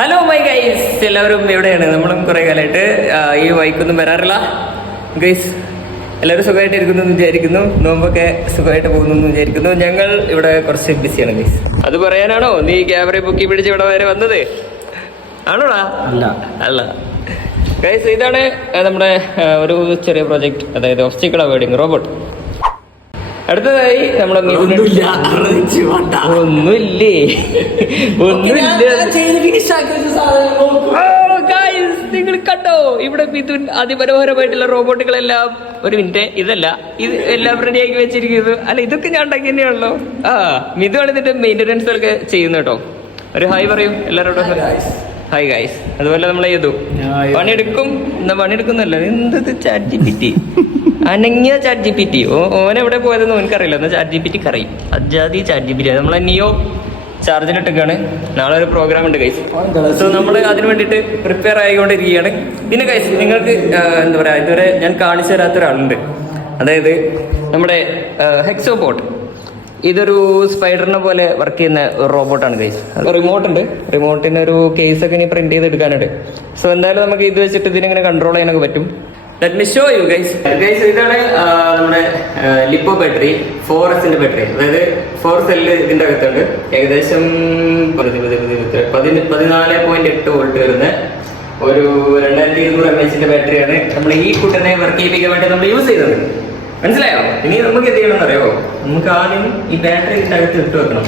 Hello my guys, എല്ലാവരും എവിടെയാണ്? നമ്മളും കുറേ കാലമായിട്ട് ഈ വൈക്കൊന്നും വരാറില്ല. ഗൈസ് എല്ലാവരും സുഖമായിട്ട് ഇരിക്കുന്നു എന്ന് വിചാരിക്കുന്നു. നോമ്പൊക്കെ സുഖമായിട്ട് പോകുന്നു എന്ന് വിചാരിക്കുന്നു. ഞങ്ങൾ ഇവിടെ കുറച്ച് ബിസിയാണ് ഗൈസ്. അത് പറയാനാണോ നീ ക്യാമറ പൊക്കി പിടിച്ച് ഇവിടെ വരെ വന്നത്? ആണോടാ? അല്ല അല്ല ഗൈസ്, ഇതാണ് നമ്മുടെ ഒരു ചെറിയ പ്രോജക്റ്റ്, അതായത് ഒബ്സ്റ്റിക്കിൾ അവോയ്ഡിങ് റോബോട്ട്. അടുത്തതായി നമ്മുടെ നിങ്ങൾ കണ്ടോ ഇവിടെ മിഥുൻ അതിമനോഹരമായിട്ടുള്ള റോബോട്ടുകളെല്ലാം. ഒരു മിനിറ്റ്, ഇത് എല്ലാം റെഡിയാക്കി വെച്ചിരിക്കുന്നത്. അല്ല, ഇതൊക്കെ ഞാൻ ഉണ്ടാക്കി തന്നെയാണല്ലോ. മിഥുനാണ് ഇതിന്റെ മെയിൻ്റനൻസ് ഒക്കെ ചെയ്യുന്നത് കേട്ടോ. ഒരു ഹായ് പറയും എല്ലാവരോടും. Hi guys. അതുപോലെ നമ്മളെ ചെയ്തു പണിയെടുക്കുന്നല്ല എന്തത് ചാറ്റ് GPT, അനങ്ങിയ ചാറ്റ് GPT. ഓനെവിടെ പോയതെന്ന് ഓനക്കറിയില്ല, എന്നാൽ ചാറ്റ് GPT അറിയും. അജാതി ചാറ്റ് GPT. നമ്മളെ നിയോ ചാർജിലിട്ടൊക്കെയാണ്. നാളെ ഒരു പ്രോഗ്രാം ഉണ്ട് ഗൈസ്. സോ നമ്മൾ അതിന് വേണ്ടിയിട്ട് പ്രിപ്പയർ ആയിക്കൊണ്ടിരിക്കുകയാണ്. പിന്നെ ഗൈസ്, നിങ്ങൾക്ക് എന്താ പറയുക, ഇതുവരെ ഞാൻ കാണിച്ചു തരാത്ത ഒരാളുണ്ട്. അതായത് നമ്മുടെ ഹെക്സോപോട്ട്. ഇതൊരു സ്പൈഡറിനെ പോലെ വർക്ക് ചെയ്യുന്ന റോബോട്ടാണ് ഗൈസ്. റിമോട്ട് ഉണ്ട്. റിമോട്ടിന് ഒരു കേസൊക്കെ ഇനി പ്രിന്റ് ചെയ്ത് എടുക്കാനുണ്ട്. സോ എന്തായാലും നമുക്ക് ഇത് വെച്ചിട്ട് ഇതിനെങ്ങനെ കൺട്രോൾ ചെയ്യാനൊക്കെ പറ്റും. Let me show you guys. Guys, ഇതാണ് നമ്മുടെ ലിപ്പോ ബാറ്ററി, 4S ബാറ്ററി. അതായത് 4 സെല്ല് ഇതിന്റെ അകത്തുണ്ട്. ഏകദേശം 14.8 വോൾട്ട് വരുന്ന ഒരു 2200 mAh ബാറ്ററിയാണ് നമ്മൾ ഈ കുട്ടനെ വർക്ക് ചെയ്യിപ്പിക്കാൻ വേണ്ടി നമ്മൾ യൂസ് ചെയ്തത്. മനസ്സിലായോ? ഇനി നമുക്ക് എന്ത് ചെയ്യണമെന്ന് അറിയോ? നമുക്ക് ആദ്യം ഈ ബാറ്ററി ഇതിന്റെ അകത്ത് ഇട്ട് വെക്കണം.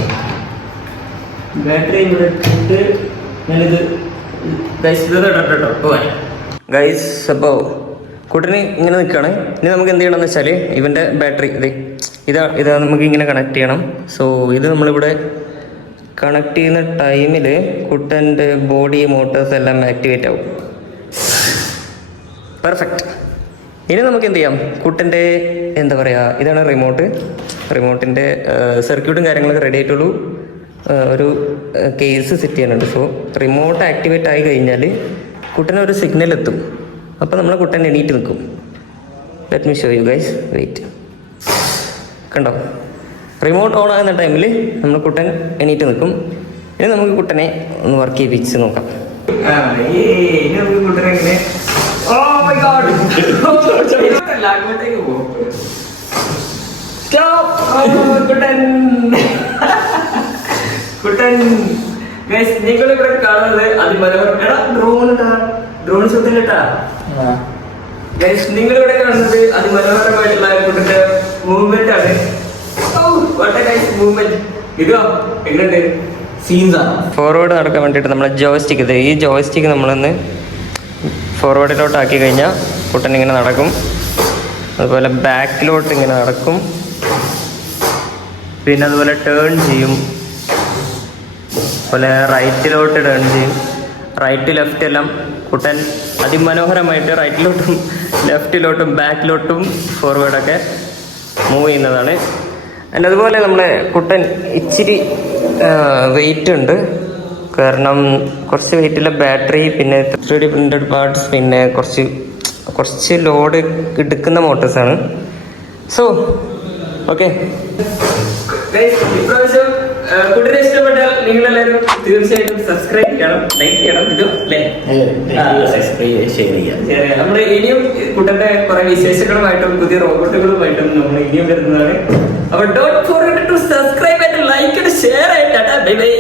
ബാറ്ററി ഇവിടെ ഇട്ടിട്ട് ഞാനിത് പോവാൻ ഗൈസ്. അപ്പോൾ കുട്ടന് ഇങ്ങനെ നിൽക്കുകയാണ്. ഇനി നമുക്ക് എന്ത് ചെയ്യണമെന്ന് വെച്ചാൽ ഇവൻ്റെ ബാറ്ററി ഇതാ നമുക്ക് ഇങ്ങനെ കണക്ട് ചെയ്യണം. സോ ഇത് നമ്മളിവിടെ കണക്ട് ചെയ്യുന്ന ടൈമിൽ കുട്ടൻ്റെ ബോഡി മോട്ടോഴ്സ് എല്ലാം ആക്ടിവേറ്റ് ആവും. പെർഫെക്റ്റ്. ഇനി നമുക്ക് എന്ത് ചെയ്യാം, കുട്ടൻ്റെ എന്താ പറയുക, ഇതാണ് റിമോട്ടിൻ്റെ സർക്യൂട്ടും കാര്യങ്ങളൊക്കെ റെഡി ആയിട്ടുള്ളൂ. ഒരു കേസ് സെറ്റ് ചെയ്യാനുണ്ട്. സോ റിമോട്ട് ആക്ടിവേറ്റ് ആയി കഴിഞ്ഞാൽ കുട്ടനൊരു സിഗ്നൽ എത്തും. അപ്പോൾ നമ്മളെ കുട്ടൻ എണീറ്റ് നിൽക്കും. Let me show you guys. Wait. കണ്ടോ? റിമോട്ട് ഓൺ ആകുന്ന ടൈമിൽ നമ്മൾ കുട്ടൻ എണീറ്റ് നിൽക്കും. ഇനി നമുക്ക് കുട്ടനെ ഒന്ന് വർക്ക് ചെയ്യിപ്പിച്ച് നോക്കാം. നിങ്ങളിവിടെ കാണുന്നത് ഡ്രോൺ ശബ്ദമില്ലട്ടാ. നിങ്ങളിവിടെ കാണുന്നത് അതിമനോഹരമായിട്ടുള്ള കുട്ടന്റെ മൂവ്മെന്റ് ആണ്. ഫോർവേഡ് നടക്കാൻ വേണ്ടിയിട്ട് നമ്മളെ ജോയ്സ്റ്റിക്ക്, ഈ ജോയ്സ്റ്റിക്ക് നമ്മളൊന്ന് ഫോർവേഡിലോട്ട് ആക്കി കഴിഞ്ഞാൽ കുട്ടൻ ഇങ്ങനെ നടക്കും. അതുപോലെ ബാക്കിലോട്ട് ഇങ്ങനെ നടക്കും. പിന്നെ അതുപോലെ ടേൺ ചെയ്യും. അതുപോലെ റൈറ്റിലോട്ട് ടേൺ ചെയ്യും. റൈറ്റ് ലെഫ്റ്റ് എല്ലാം കുട്ടൻ അതിമനോഹരമായിട്ട് റൈറ്റിലോട്ടും ലെഫ്റ്റിലോട്ടും ബാക്കിലോട്ടും ഫോർവേഡൊക്കെ മൂവ് ചെയ്യുന്നതാണ്. and അതുപോലെ നമ്മളെ കുട്ടൻ ഇച്ചിരി വെയിറ്റ് ഉണ്ട്. കാരണം കുറച്ച് വെയിറ്റുള്ള ബാറ്ററി, പിന്നെ 3D പ്രിന്റഡ് പാർട്സ്, പിന്നെ കുറച്ച് ലോഡ് എടുക്കുന്ന മോട്ടോഴ്സാണ്. സോ ഓക്കെ, ഇപ്രാവശ്യം കുട്ടനെ ഇഷ്ടപ്പെട്ടാൽ നിങ്ങളെല്ലാവരും തീർച്ചയായിട്ടും സബ്സ്ക്രൈബ് ചെയ്യണം, ലൈക്ക് ചെയ്യണം. നമ്മൾ ഇനിയും കുട്ടന്റെ കുറെ വിശേഷങ്ങളുമായിട്ടും പുതിയ റോബോട്ടുകളുമായിട്ടും നമ്മൾ ഇനിയും വരുന്നതാണ്. അപ്പോൾ don't forget to subscribe and like and share. Bye by.